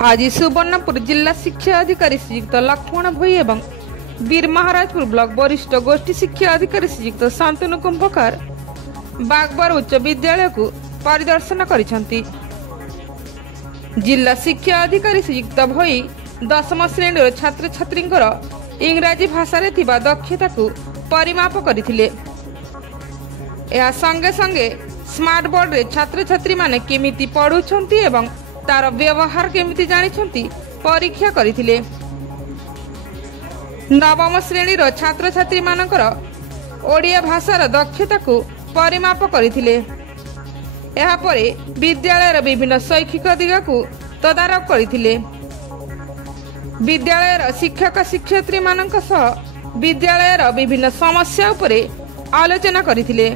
आज सुवर्णपुर जिला शिक्षा अधिकारी श्रीयुक्त लक्ष्मण भोई एवं वीर महाराजपुर ब्लॉक वरिष्ठ गोष्ठी शिक्षा अधिकारी श्रीयुक्त शांतनु कुंभकार बागबर उच्च विद्यालय को परिदर्शन करिसेंती। जिला शिक्षा अधिकारी श्रीयुक्त भोई 10म श्रेणी छात्र छात्री इंग्राजी भाषा रे थिबा दक्षता को परिमाप करथिले। या संगे संगे स्मार्ट बोर्ड रे छात्र छात्री माने केमिति पढुछंती एवं तार व्यवहार केमिति जानिछंती परीक्षा करथिले। 9म श्रेणीर छात्र छात्री मानकर ओडिया भाषार दक्षता को परिमाप करथिले। एहा परे विद्यालयर विभिन्न शैक्षिक दिग को तदारक करथिले। विद्यालयर शिक्षक शिक्षयित्री मानक सह विद्यालयर विभिन्न समस्या उपरे आलोचना करथिले।